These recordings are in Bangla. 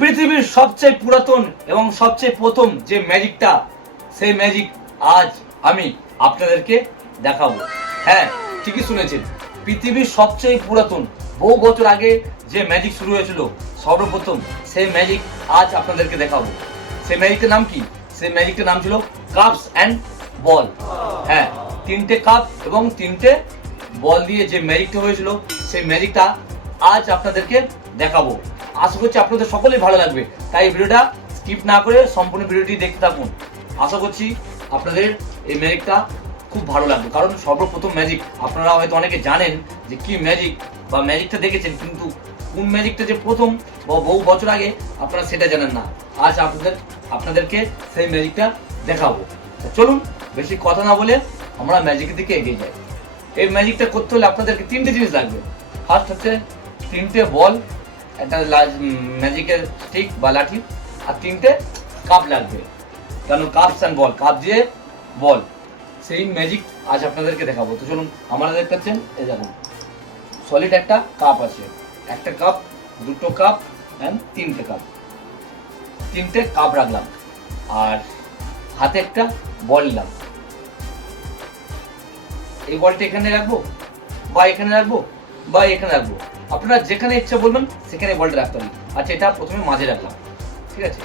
পৃথিবীর সবচেয়ে পুরাতন এবং সবচেয়ে প্রথম যে ম্যাজিকটা, সেই ম্যাজিক আজ আমি আপনাদেরকে দেখাবো। হ্যাঁ, ঠিকই শুনেছেন, পৃথিবীর সবচেয়ে পুরাতন বহু বছর আগে যে ম্যাজিক শুরু হয়েছিল সর্বপ্রথম, সেই ম্যাজিক আজ আপনাদেরকে দেখাবো। সেই ম্যাজিকটার নাম কি? সেই ম্যাজিকটার নাম ছিল কাপস অ্যান্ড বল। হ্যাঁ, 3টে কাপ এবং 3টে বল দিয়ে যে ম্যাজিকটা হয়েছিল, সেই ম্যাজিকটা আজ আপনাদেরকে দেখাবো। আশা করছি আপনাদের সকলেই ভালো লাগবে, তাই ভিডিওটা স্কিপ না করে সম্পূর্ণ ভিডিওটি দেখতে থাকুন। আশা করছি আপনাদের এই ম্যাজিকটা খুব ভালো লাগবে, কারণ সর্বপ্রথম ম্যাজিক। আপনারা হয়তো অনেকে জানেন যে কি ম্যাজিক বা ম্যাজিকটা দেখেছেন, কিন্তু কোন ম্যাজিকটা যে প্রথম বা বহু বছর আগে আপনারা সেটা জানেন না। আজ আপনাদেরকে সেই ম্যাজিকটা দেখাবো। চলুন বেশি কথা না বলে আমরা ম্যাজিকের দিকে এগিয়ে যাই। এই ম্যাজিকটা করতে হলে আপনাদেরকে 3টে জিনিস লাগবে। ফার্স্ট হচ্ছে 3টে বল, একটা ম্যাজিকের স্টিক বা লাঠি, আর 3টে কাপ লাগবে। কারণ কাপস অ্যান্ড বল, কাপ দিয়ে বল, সেই ম্যাজিক আজ আপনাদেরকে দেখাবো। তো চলুন, আপনারা দেখতে পাচ্ছেন এই দেখুন সলিড একটা কাপ আছে, একটা কাপ, 2টো কাপ অ্যান্ড 3টে কাপ। 3টে কাপ রাখলাম আর হাতে একটা বল নিলাম। এই বলটা এখানে রাখবো বা এখানে রাখবো বা এখানে রাখবো, আপনারা যেখানে ইচ্ছা বলবেন সেখানে বলটা রাখতে পারি। আচ্ছা, এটা প্রথমে মাঝে রাখলাম, ঠিক আছে,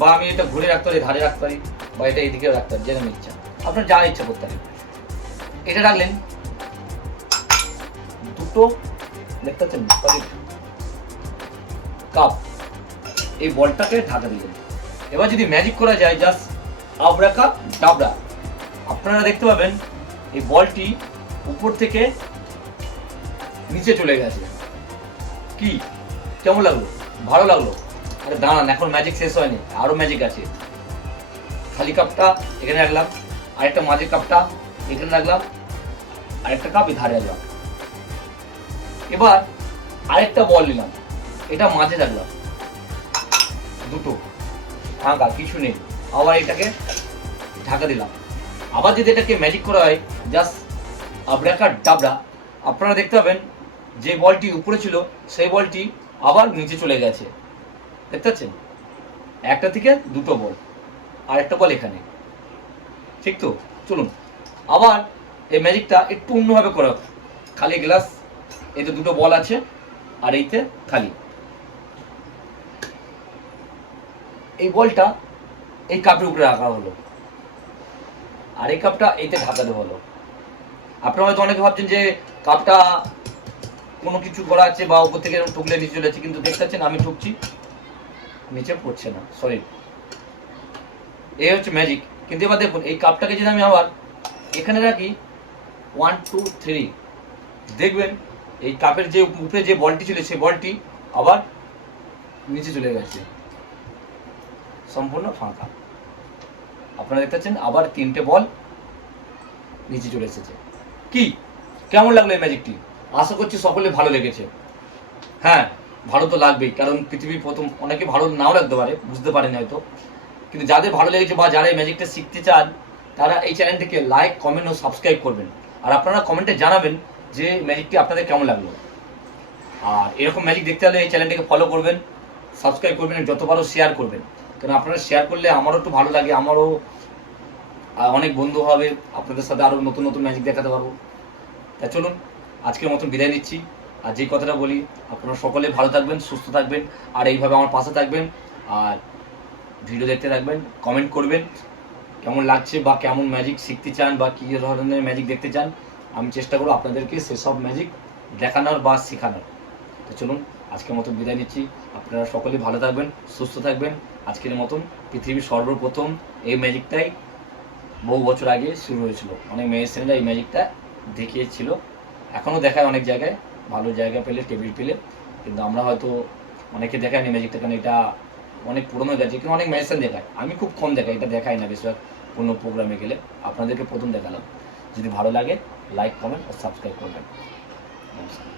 বা আমি এটা ঘুরে রাখতে পারি, ধারে রাখতে পারি, বা এটা এইদিকেও রাখতে পারি, যেরকম ইচ্ছা আপনার যা ইচ্ছা করতে পারেন। এটা রাখলেন, 2টো দেখতে পাচ্ছেন কাপ, এই বলটাকে ঢাকা দিলেন। এবার যদি ম্যাজিক করা যায়, জাস্ট আবরাকা ডাবরা, আপনারা দেখতে পাবেন এই বলটি উপর থেকে নিচে চলে গেছে। কি কেমন লাগলো? ভালো লাগলো? আরে দাঁড়ান, এখন ম্যাজিক শেষ হয়নি, আরো ম্যাজিক আছে। খালি কাপটা এখানে রাখলাম, আরেকটা মাঝের কাপটা এখানে রাখলাম, আরেকটা কাপ ধারে রাখলাম। এবার আরেকটা বল নিলাম, এটা মাঝে রাখলাম, 2টো ফাঁকা, কিছু নেই। আবার এটাকে ঢাকা দিলাম। আবার যদি এটাকে ম্যাজিক করা হয়, জাস্ট আবরাকা ডাবরা, আপনারা দেখতে পাবেন যে বলটি উপরে ছিল সেই বলটি আবার নিচে চলে গেছে। দেখতে পাচ্ছেন, একটা থেকে 2টো বল, আর একটা বল এখানে, ঠিক তো? চলুন আবার এই ম্যাজিকটা একটু অন্যভাবে করা। খালি গ্লাস, এতে 2টো বল আছে আর এইতে খালি। এই বলটা এই কাপের উপরে রাখা হলো আর এই কাপটা এইতে ঢাকা দেওয়া হলো। আপনারা হয়তো অনেকে ভাবছেন যে কাপটা কোনো কিছু করা আছে বা উপর থেকে টুকলে নিচে চলে যাচ্ছে, কিন্তু দেখতে পাচ্ছেন আমি টুকছি, নিচে পড়ছে না, সরি। এই হচ্ছে ম্যাজিক। কিন্তু এবার দেখুন, এই কাপটাকে যদি আমি আবার এখানে রাখি, 1 2 3, দেখবেন এই কাপের যে উপরে যে বলটি ছিল সেই বলটি আবার নিচে চলে গেছে, সম্পূর্ণ ফাঁকা। আপনারা দেখতে পাচ্ছেন আবার 3টে বল নিচে চলে এসেছে। কি কেমন লাগলো এই ম্যাজিকটি? আশা করছি সকলে ভালো লেগেছে। হ্যাঁ, ভালো তো লাগবেই, কারণ পৃথিবীর প্রথম। অনেকে ভালো নাও লাগতে পারে, বুঝতে পারেন হয়তো, কিন্তু যাদের ভালো লেগেছে বা যারা এই ম্যাজিকটা শিখতে চান, তারা এই চ্যানেলটিকে লাইক, কমেন্ট ও সাবস্ক্রাইব করবেন। আর আপনারা কমেন্টে জানাবেন যে ম্যাজিকটি আপনাদের কেমন লাগলো। আর এরকম ম্যাজিক দেখতে হলে এই চ্যানেলটিকে ফলো করবেন, সাবস্ক্রাইব করবেন, যত পারো শেয়ার করবেন, কারণ আপনারা শেয়ার করলে আমারও একটু ভালো লাগে, আমারও অনেক বন্ধু হবে, আপনাদের সাথে আরও নতুন নতুন ম্যাজিক দেখাতে পারবো। তা চলুন আজকের মতন বিদায় নিচ্ছি। আর যে কথাটা বলি, আপনারা সকলে ভালো থাকবেন, সুস্থ থাকবেন, আর এইভাবে আমার পাশে থাকবেন, আর ভিডিও দেখতে থাকবেন, কমেন্ট করবেন কেমন লাগছে বা কেমন ম্যাজিক শিখতে চান বা কী ধরনের ম্যাজিক দেখতে চান। আমি চেষ্টা করবো আপনাদেরকে সেসব ম্যাজিক দেখানোর বা শেখানোর। তো চলুন আজকের মতন বিদায় নিচ্ছি। আপনারা সকলে ভালো থাকবেন, সুস্থ থাকবেন। আজকের মতন পৃথিবীর সর্বপ্রথম এই ম্যাজিকটাই বহু বছর আগে শুরু হয়েছিল। অনেক ম্যাজিশিয়ানরা এই ম্যাজিকটা দেখিয়েছিল, এখনও দেখায় অনেক জায়গায়, ভালো জায়গা পেলে, টেবিল পেলে, কিন্তু আমরা হয়তো অনেকে দেখায়নি ম্যাজিকটা, কারণ এটা অনেক পুরনো গেছে। কিন্তু অনেক ম্যাজিশিয়ান দেখায়, আমি খুব কম দেখাই, এটা দেখাই না বেশিরভাগ কোনো প্রোগ্রামে গেলে। আপনাদেরকে প্রথম দেখালাম। যদি ভালো লাগে লাইক, কমেন্ট ও সাবস্ক্রাইব করবেন। নমস্কার।